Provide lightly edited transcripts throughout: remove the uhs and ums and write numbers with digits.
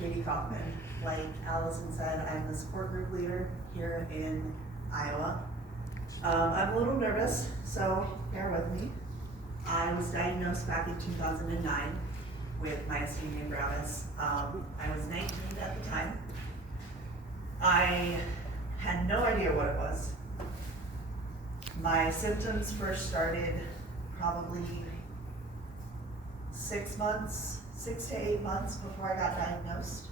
Katie Kaufman. Like Allison said, I'm the support group leader here in Iowa. I'm a little nervous, so bear with me. I was diagnosed back in 2009 with Myasthenia Gravis. I was 19 at the time. I had no idea what it was. My symptoms first started probably 6 to 8 months before I got diagnosed.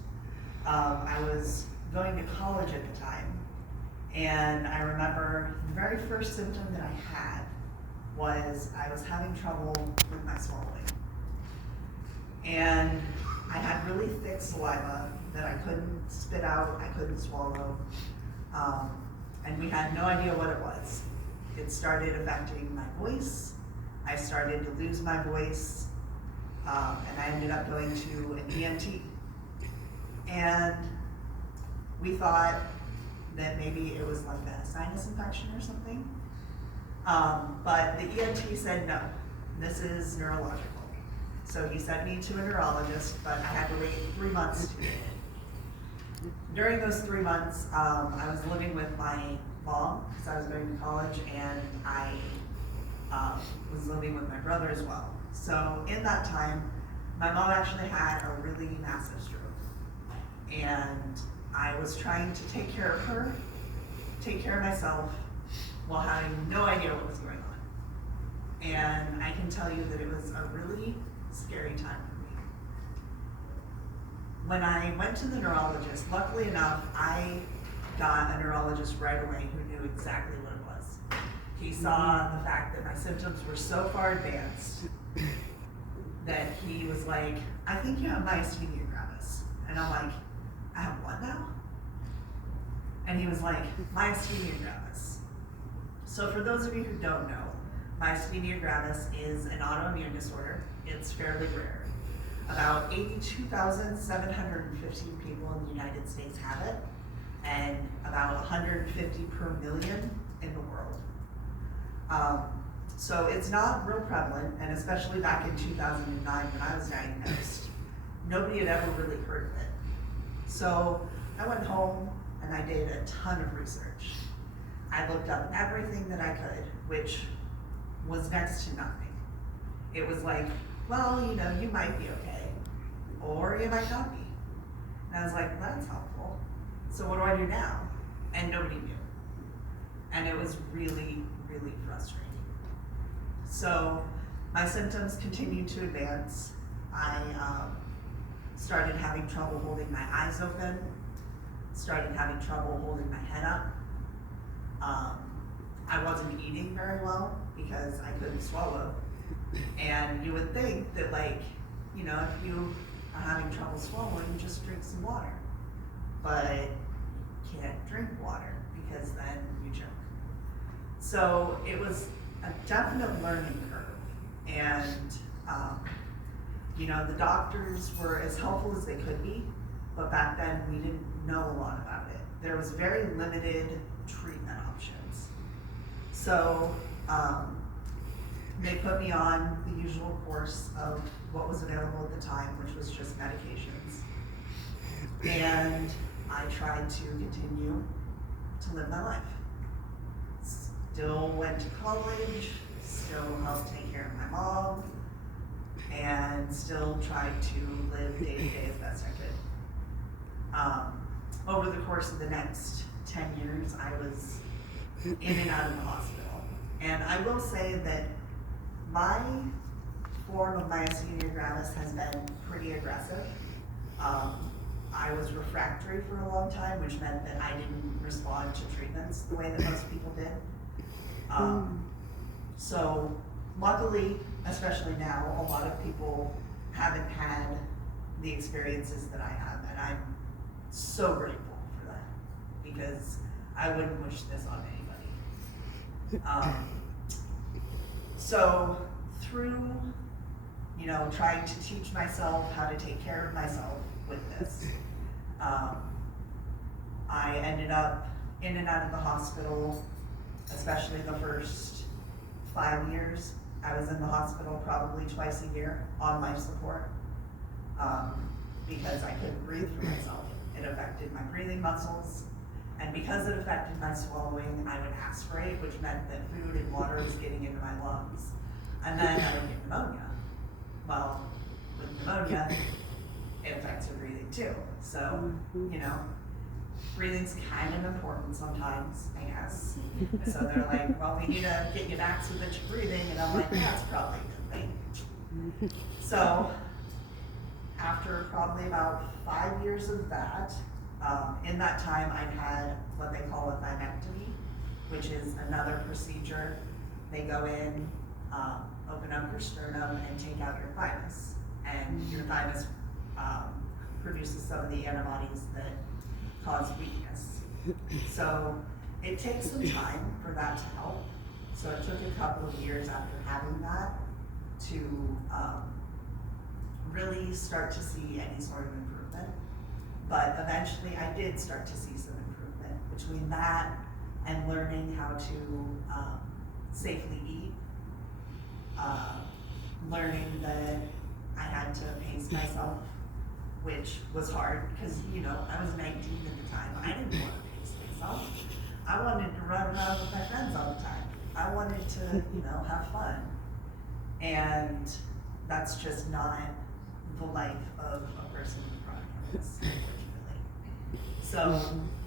I was going to college at the time, and I remember the very first symptom that I had was I was having trouble with my swallowing. And I had really thick saliva that I couldn't spit out, I couldn't swallow, and we had no idea what it was. It started affecting my voice. I started to lose my voice, and I ended up going to an ENT. And we thought that maybe it was like a sinus infection or something. But the ENT said no, this is neurological. So he sent me to a neurologist, but I had to wait 3 months to get it. During those 3 months, I was living with my mom because I was going to college, and I was living with my brother as well. So in that time, my mom actually had a really massive stroke. And I was trying to take care of her, take care of myself, while having no idea what was going on. And I can tell you that it was a really scary time for me. When I went to the neurologist, luckily enough, I got a neurologist right away who knew exactly what it was. He saw the fact that my symptoms were so far advanced that he was like, I think you have myasthenia gravis. And I'm like, I have what now? And he was like, myasthenia gravis. So for those of you who don't know, myasthenia gravis is an autoimmune disorder. It's fairly rare. About 82,715 people in the United States have it, and about 150 per million in the world. So it's not real prevalent, and especially back in 2009 when I was diagnosed, nobody had ever really heard of it. So I went home and I did a ton of research. I looked up everything that I could, which was next to nothing. It was like, well, you know, you might be okay, or you might not be. And I was like, well, that's helpful. So what do I do now? And nobody knew. And it was really, really frustrating. So my symptoms continued to advance. I started having trouble holding my eyes open, started having trouble holding my head up. I wasn't eating very well because I couldn't swallow. And you would think that, like, you know, if you are having trouble swallowing, just drink some water. But you can't drink water because then you choke. So it was a definite learning curve. And you know, the doctors were as helpful as they could be, but back then we didn't know a lot about it. There was very limited treatment options. So they put me on the usual course of what was available at the time, which was just medications. And I tried to continue to live my life. Still went to college, still helped take care of my mom, and still tried to live day to day as best I could. Over the course of the next 10 years, I was in and out of the hospital. And I will say that my form of myasthenia gravis has been pretty aggressive. I was refractory for a long time, which meant that I didn't respond to treatments the way that most people did. So luckily, especially now, a lot of people haven't had the experiences that I have, and I'm so grateful for that, because I wouldn't wish this on anybody. So through, you know, trying to teach myself how to take care of myself with this, I ended up in and out of the hospital, especially the first 5 years. I was in the hospital probably twice a year on life support. because I couldn't breathe for myself. It affected my breathing muscles, and because it affected my swallowing, I would aspirate, which meant that food and water was getting into my lungs. And then I would get pneumonia. Well, with pneumonia, it affects your breathing too. So, you know, breathing's kind of important sometimes, I guess. So they're like, well, we need to get you back so that you're breathing, and I'm like, that's probably a good thing. So, after probably about 5 years of that, in that time I've had what they call a thymectomy, which is another procedure. They go in, open up your sternum and take out your thymus. And your thymus produces some of the antibodies that cause weakness. So it takes some time for that to help. So it took a couple of years after having that to really start to see any sort of improvement. But eventually I did start to see some improvement between that and learning how to safely eat, learning that I had to pace myself, which was hard because, you know, I was 19 at the time. I didn't want to pace myself. I wanted to run around with my friends all the time. I wanted to, you know, have fun. And that's just not the life of a person with chronic illness, unfortunately. So,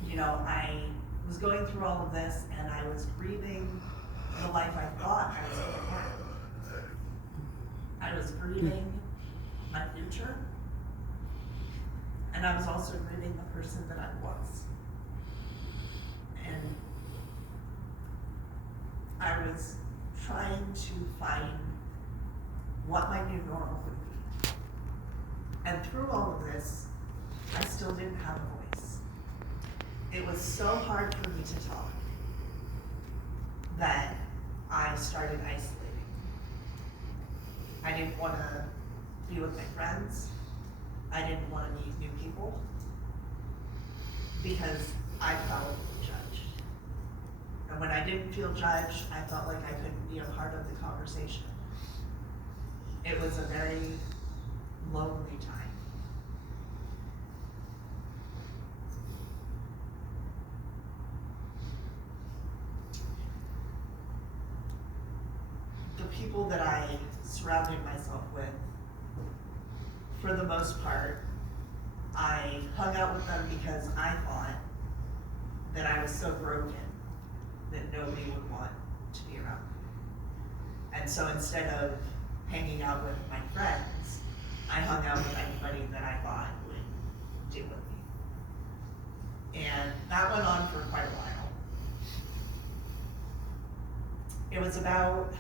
you know, I was going through all of this and I was grieving the life I thought I was going to have. I was grieving my future, and I was also grieving the person that I was. And I was trying to find what my new normal would be. And through all of this, I still didn't have a voice. It was so hard for me to talk that I started isolating. I didn't want to be with my friends. I didn't want to meet new people because I felt judged. And when I didn't feel judged, I felt like I couldn't be a part of the conversation. It was a very lonely time. The people that I surrounded myself with, for the most part, I hung out with them because I thought that I was so broken that nobody would want to be around me. And so instead of hanging out with my friends, I hung out with anybody that I thought would deal with me. And that went on for quite a while. It was about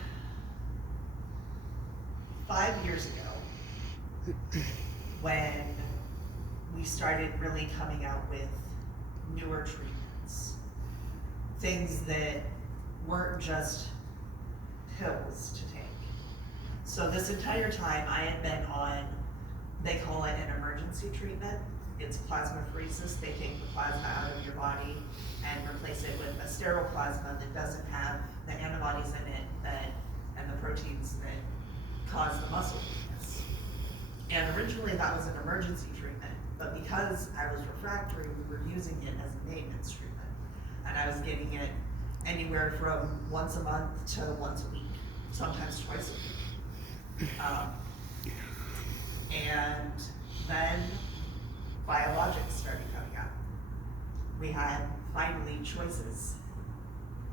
5 years ago when we started really coming out with newer treatments. Things that weren't just pills to take. So this entire time I had been on, they call it an emergency treatment. It's plasmapheresis. They take the plasma out of your body and replace it with a sterile plasma that doesn't have the antibodies in it and the proteins that cause the muscle weakness. And originally that was an emergency treatment, but because I was refractory, we were using it as a maintenance treatment. And I was getting it anywhere from once a month to once a week, sometimes twice a week. And then biologics started coming out. We had finally choices,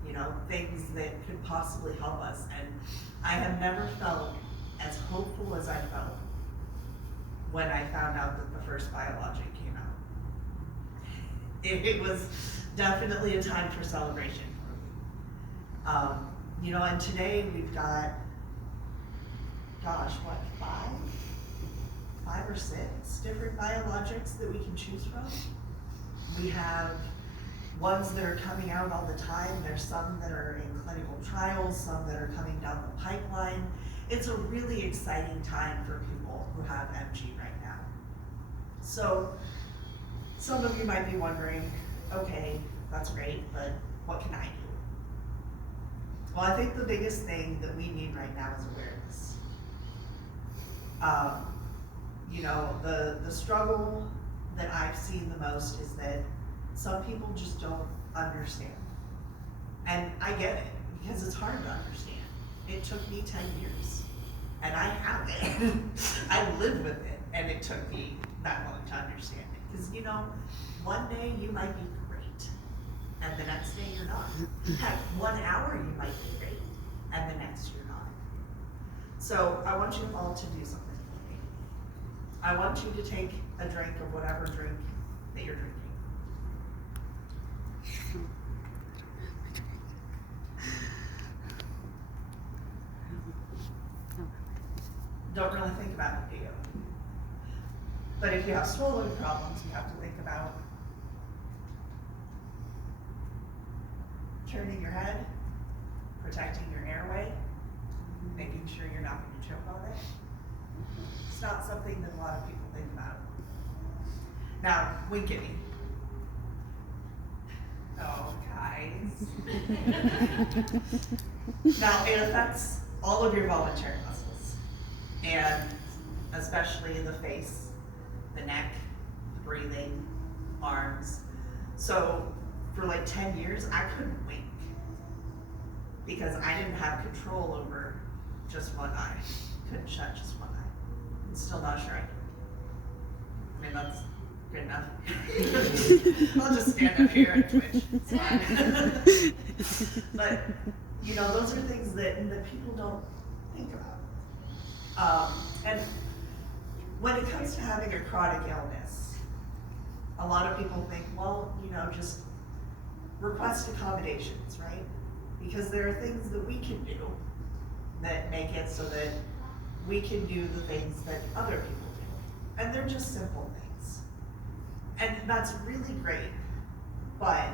you know, things that could possibly help us. And I have never felt as hopeful as I felt when I found out that the first biologic came out. It was definitely a time for celebration for me. You know, and today we've got, gosh, what, five or six different biologics that we can choose from. We have ones that are coming out all the time. There's some that are in clinical trials, some that are coming down the pipeline. It's a really exciting time for people who have MG right now. So some of you might be wondering, okay, that's great, but what can I do? Well, I think the biggest thing that we need right now is awareness. you know, the struggle that I've seen the most is that some people just don't understand. And I get it, because it's hard to understand. It took me 10 years, and I have it. I live with it, and it took me that long to understand it. Because, you know, one day you might be great, and the next day you're not. Heck, 1 hour you might be great, and the next you're not. So I want you all to do something for me. I want you to take a drink of whatever drink that you're drinking. Don't really think about it, do you? But if you have swallowing problems, you have to think about turning your head, protecting your airway, making sure you're not going to choke on it. It's not something that a lot of people think about. Now, wink at me. Oh, guys. Now, it affects all of your voluntary muscles, and especially the face, the neck, the breathing, arms. So for like 10 years, I couldn't wink because I didn't have control over just one eye. Couldn't shut just one eye. I'm still not sure I can. I mean, that's good enough. I'll just stand up here and twitch. It's fine. But, you know, those are things that people don't think about. And when it comes to having a chronic illness, a lot of people think, well, you know, just request accommodations, right? Because there are things that we can do that make it so that we can do the things that other people do. And they're just simple things. And that's really great, but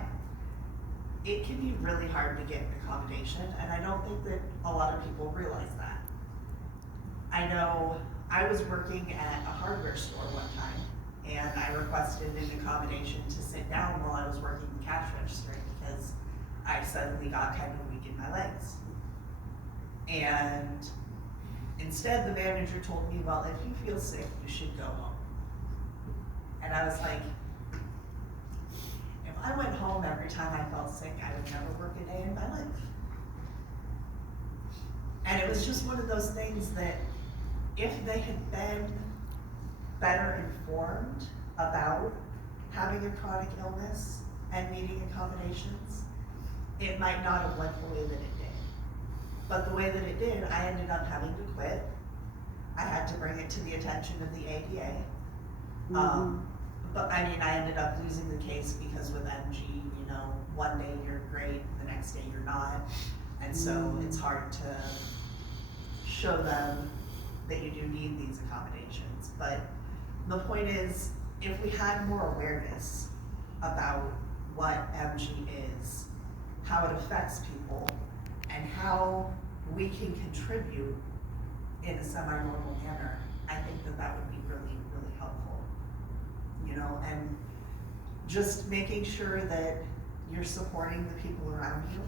it can be really hard to get an accommodation, and I don't think that a lot of people realize that. I know I was working at a hardware store one time, and I requested an accommodation to sit down while I was working the cash register because I suddenly got kind of weak in my legs. And instead, the manager told me, well, if you feel sick, you should go home. And I was like, if I went home every time I felt sick, I would never work a day in my life. And it was just one of those things that if they had been better informed about having a chronic illness and needing accommodations, it might not have went the way that it did. But the way that it did, I ended up having to quit. I had to bring it to the attention of the ADA. But I mean, I ended up losing the case because with MG, you know, one day you're great, the next day you're not. And so it's hard to show them that you do need these accommodations. But the point is, if we had more awareness about what MG is, how it affects people, and how we can contribute in a semi-normal manner, I think that that would be really, really helpful. You know, and just making sure that you're supporting the people around you.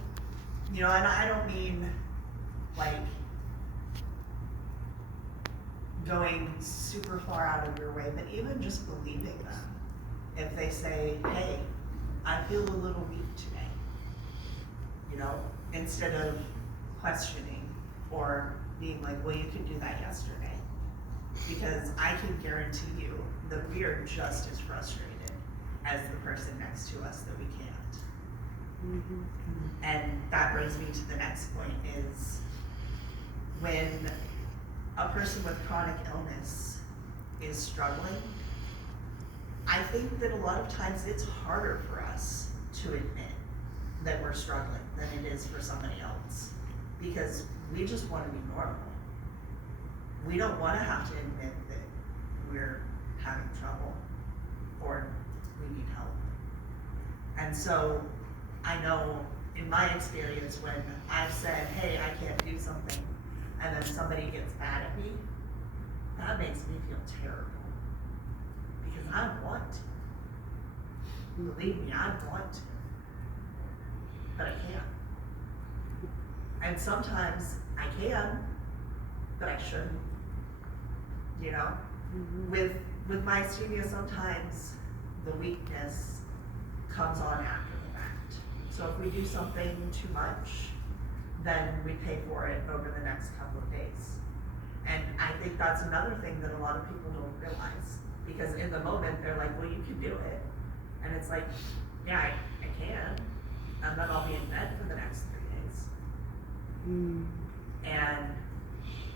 You know, and I don't mean like going super far out of your way, but even just believing them. If they say, hey, I feel a little weak today, you know, instead of questioning or being like, well, you could do that yesterday. Because I can guarantee you that we are just as frustrated as the person next to us that we can't. And that brings me to the next point is when a person with chronic illness is struggling, I think that a lot of times it's harder for us to admit that we're struggling than it is for somebody else, because we just want to be normal. We don't want to have to admit that we're having trouble or we need help. And so I know in my experience when I've said, hey, I can't do something, and then somebody gets mad at me, that makes me feel terrible. Because I want to. Believe me, I want to. But I can't. And sometimes I can, but I shouldn't. You know? With myasthenia, sometimes the weakness comes on after the fact. So if we do something too much, then we pay for it over the next couple of days. And I think that's another thing that a lot of people don't realize, because in the moment they're like, well, you can do it. And it's like, yeah, I can. And then I'll be in bed for the next 3 days. And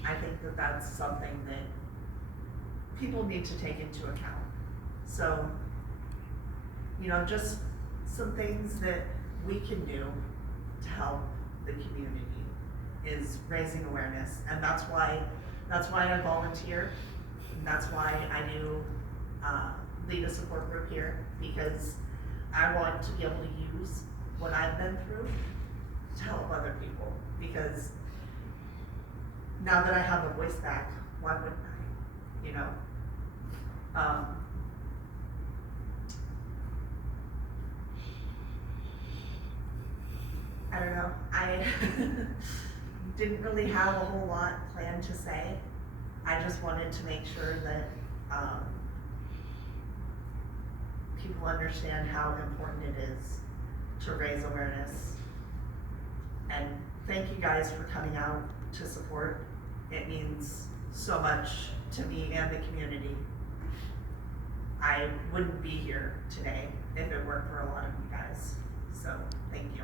I think that that's something that people need to take into account. So, you know, just some things that we can do to help the community is raising awareness. And that's why I volunteer. And that's why I do lead a support group here, because I want to be able to use what I've been through to help other people. Because now that I have a voice back, why wouldn't I? You know? I don't know. I didn't really have a whole lot planned to say. I just wanted to make sure that people understand how important it is to raise awareness. And thank you guys for coming out to support. It means so much to me and the community. I wouldn't be here today if it weren't for a lot of you guys. So thank you.